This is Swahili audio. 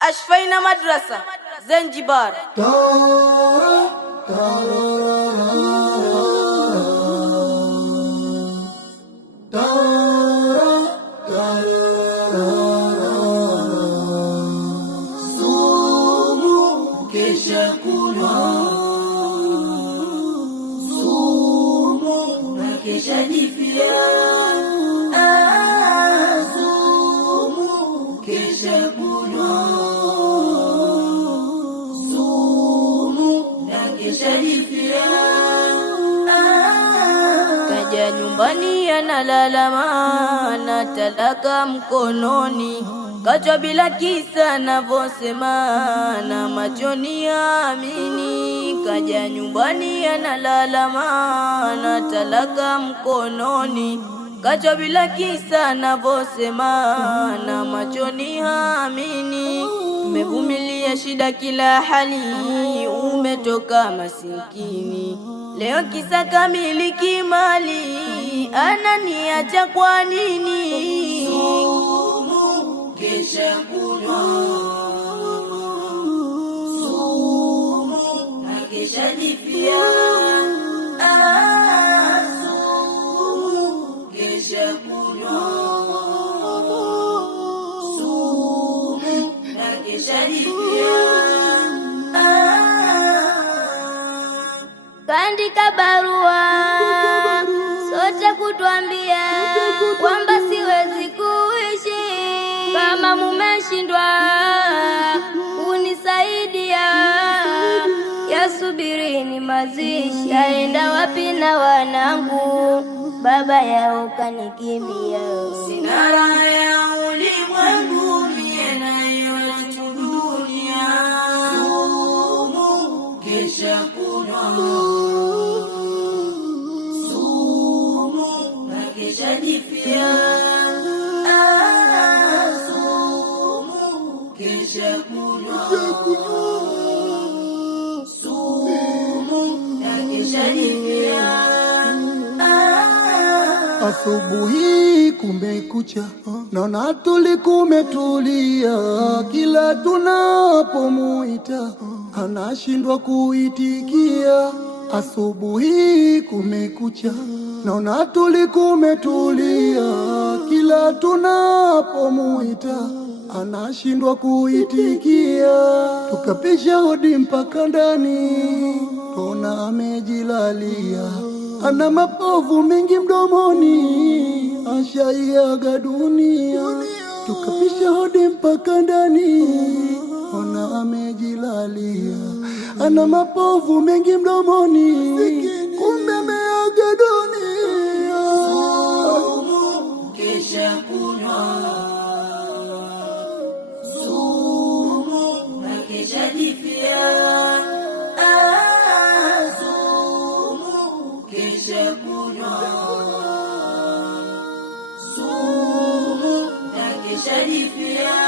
Ashfaina Madrasa, Zanzibar. Sumu kesha kunywa, sumu na kesha jifia. Sumu kesha kunywa, sumu na kesha jifia. Kaja nyumbani analalama na talaka mkononi, kachwa bila kisa navosema na machoni amini. Kaja nyumbani analalama na talaka mkononi, kachwa bila kisa navosema na machoni amini. Umevumilia shida kila hali, umetoka masikini, leo kisa kamiliki mali, ananiacha kwa nini? Sumu kesha kunywa, sumu na kesha jifia. Sumu kesha kunywa, sumu na kesha jifia. Kaandika barua sote kutuambia kwamba siwezi kuishi kama mumeshindwa kunisaidia. Yasubirini mazishi, yaenda wapi na wanangu, baba yao kanikimbia. Sina raha ya ulimwengu, mie nayo dunia. Sumu kesha kunywa, sumu na kesha jifia. Sumu kesha kunywa, sumu na kesha jifia. Asubuhi kumekucha, naona tuli kumetulia, kila tunapomuita anashindwa kuitikia. Asubuhi kumekucha, naona tuli kumetulia, kila tunapomuita anashindwa kuitikia. Tukapisha hodi mpaka ndani, tona amejilalia, ana mapovu mengi mdomoni, ashaiaga dunia. Tukapisha hodi mpaka ndani, ona amejilalia, ana mapovu mengi mdomoni, kumbe ameaga dunia. Sumu kesha kunywa, sumu na kesha jifia. Sumu kesha kunywa, sumu na kesha jifia.